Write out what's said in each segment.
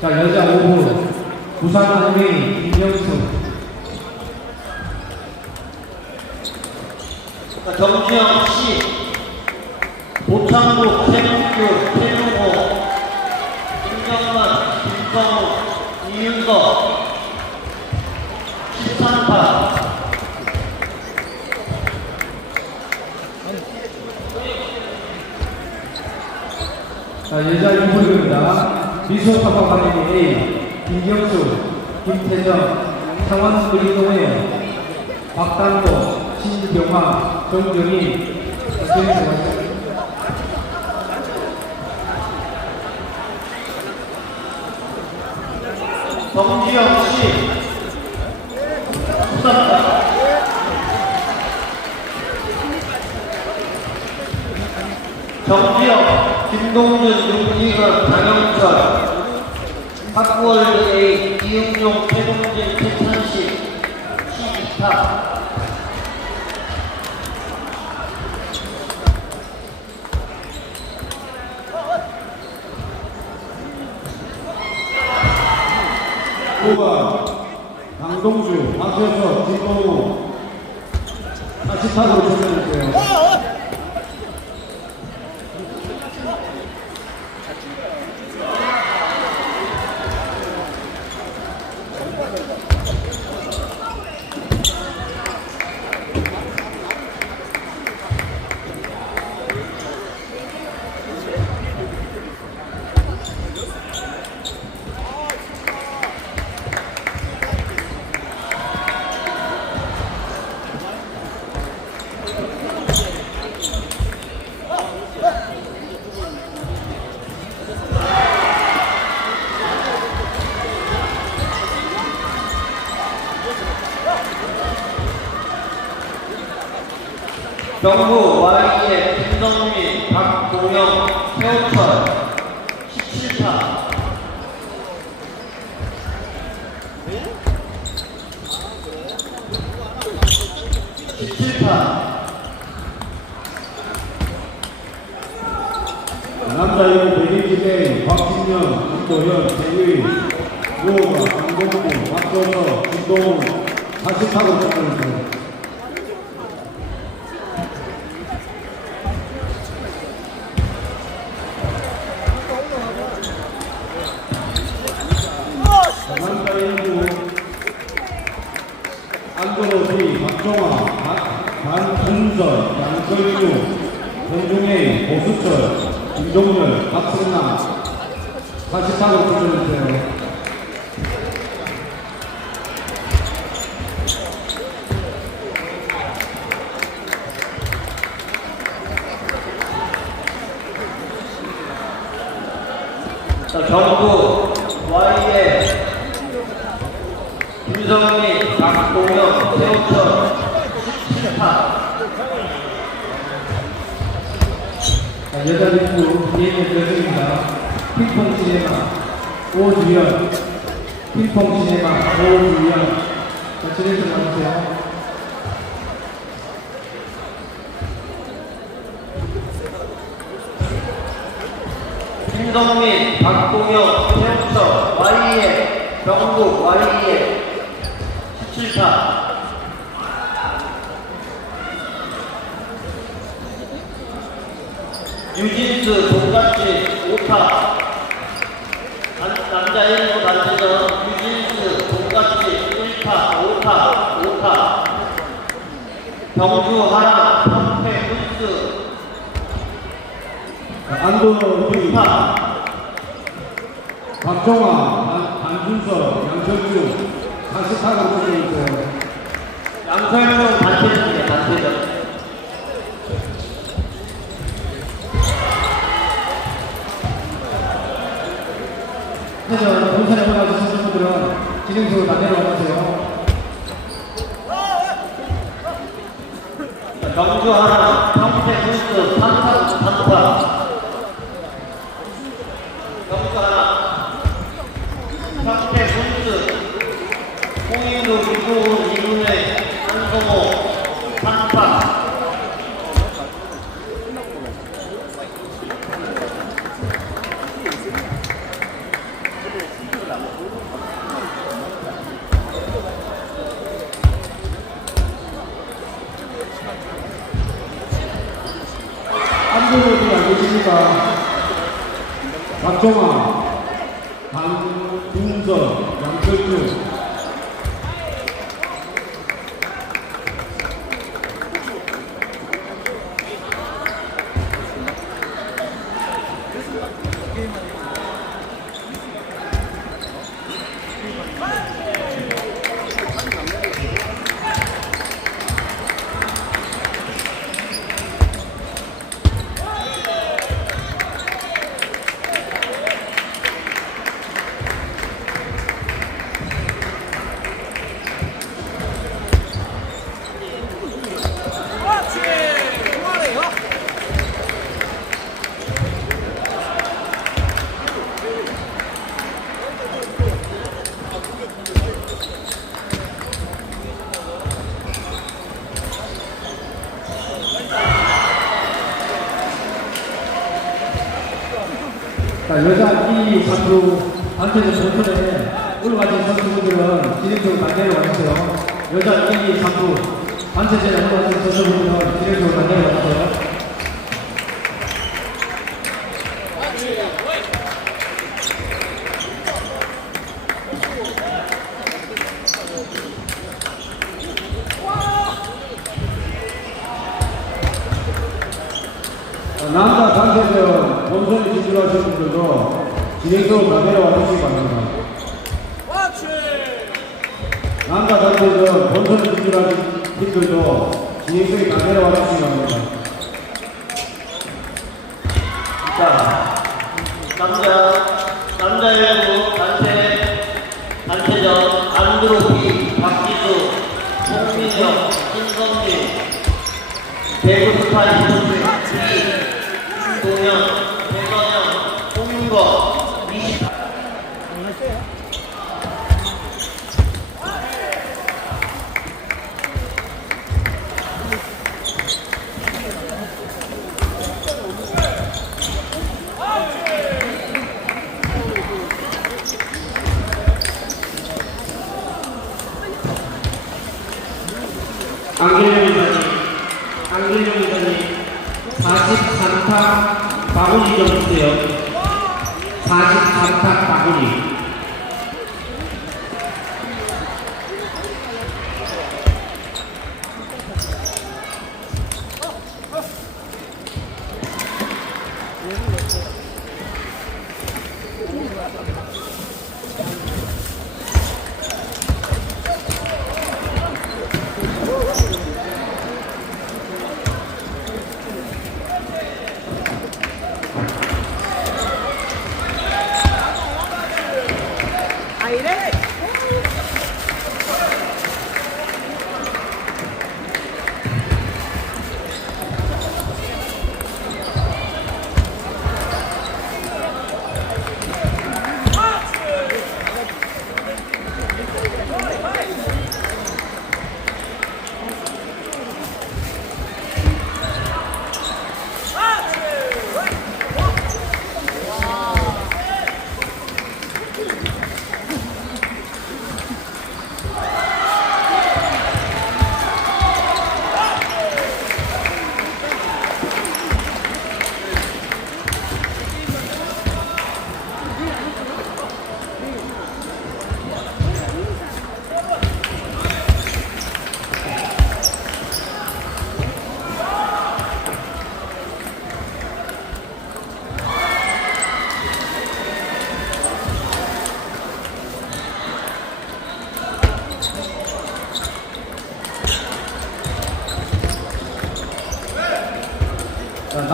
자, 여자 5부 부산 안미 김영수. 정주영 씨. 보창국 최문규 최용호. 김정만 김성우 이윤석. 13타 자, 여자 6부입니다. 미소파파 관리 A 김경수 김태정 상원 그리노예 박단도 신병화 정정희. 정정희 정주영 씨 13타 정지영, 김동준, 윤기건, 장영철, 박구월 A, 이응용, 최동진, 최찬식, 12타. 후가 강동주 박효서 김동우 다시 타고 출전해주세요. 경부 Y의 김성민, 박동영, 최호철 17타. (17타) 남자 여부 백인지대 박진영, 김도현, 최의, 무호가 강동구, 박조서, 김동훈. 다시 타고 출전해주세요. 반준설, 양철주, 권중혜, 고수철, 김종렬, 박승남 다시 타고 출전해주세요. 자, 경부 Y의 김성민, 박동영, 최호철 여자 일부 개인의 결승입니다. 핑퐁 시네마 오주연 핑퐁 시네마 오주연 자, 진행좀 해주세요. 김성민, 박동영, 최우철, Y의 경북 Y의 17타 유진수, 동갑지 5타. 남자 1부 단체전 유진수, 동갑지 1타, 5타, 5타. 경주 하나, 평택 훈수. 2타. 박종화 반- 반준서 양철주. 다시 타고 출전해주세요. 양설명 단체전이에요, 단체전. 회전 본선에 올라가신 선수들은 진행석으로 다 내려 와주세요. 경주 하나, 평택 훈수 3타, 3타. 경주 하나, 평택 훈수 홍인도 김동훈 이문혜 한성호 한파 안전호지 알겠습니까? 박종아, 자, 여자 2, 3루 안태전 본선에 올라가신 선수분들은 진행적으로 단계로 와주세요. 여자 2, 3루 안태전에 올라가신 선수분들은 단계로 와주세요. 자, 남자 단체전 본선에 진출하신 분들도 진행적으로 단계로 와주시기 바랍니다. 남자 단체전 본선에 진출하신 분들도 진행적인 단계로 와주시기 바랍니다. 자, 남자, 남자 야구 단체, 단체전, 안드로피, 박기수, 홍민영, 신성민, 배구 스타 이선수, 김동현, 배선영, 홍윤거, 이시 안길령 이사님, 안길령 이사님, 43타 바구니 좀 주세요. 43타 바구니.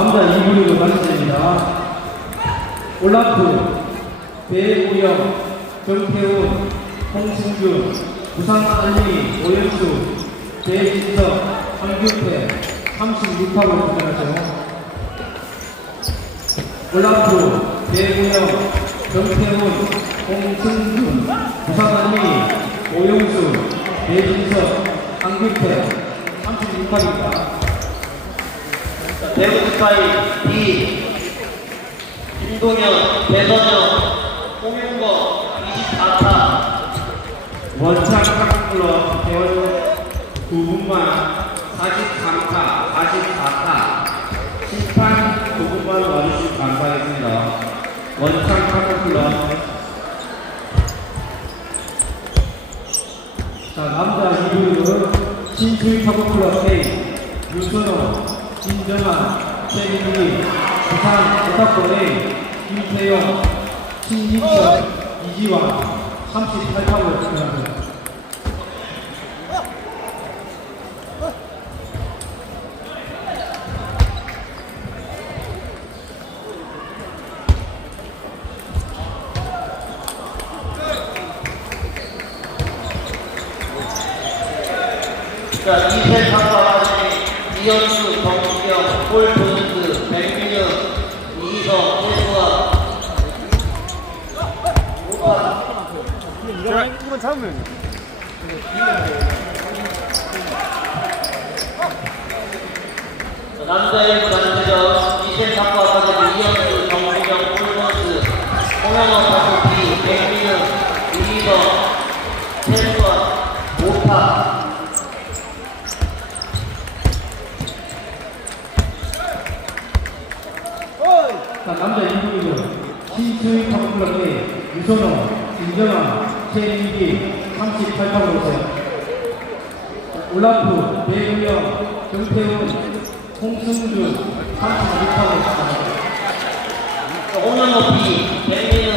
남자 2분으로 가겠습니다. 올라프, 배우영, 정태훈, 홍승준, 부산 알리, 오연수, 배진석, 한규태, 36파로 등장하죠. 올라프, 배우영, 정태훈, 홍승준, 부산 알리, 오영수, 배진석, 강규태 36판입니다. 대구 스파이 B 김동현, 배선영, 홍윤거 24타 원창 탁구클럽 대원 9분만 43타, 44타. 심판 9분만 와주시면 감사하겠습니다. 원창 탁구클럽 자, 남자 2부는 신수희 타고클럽 A, 윤선호, 진정한, 최민기, 부산 오탁골 A, 김태용, 신인철, 이지환 38타고 진행합니다. 자, 2세 상과관의 이현수, 이거 잡으면 자, 남자 1부 단체전 2세 상과관의 이현수, 정수경, 폴조스, 홍영원, B, 백민영, 이희성, 최수아, 오타 자, 남자 2부는 신수희 타고클럽 유선호, 진정한, 최민기 38타고 오세요. 올라프, 배우영, 정태훈, 홍승준 36타고 있습니다. 홍영호 B, 백민영,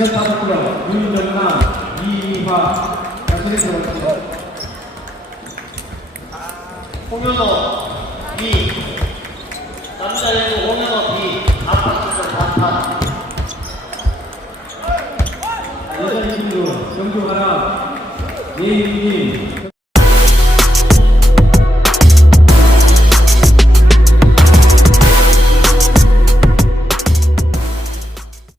김혜선 타고클럽 윤정남, 이미화 자신의 들어갔습니다. 홍현호 B 남자 일부 홍현호 B 아파트에서 반판 여자 이민도 정규 하나 예인님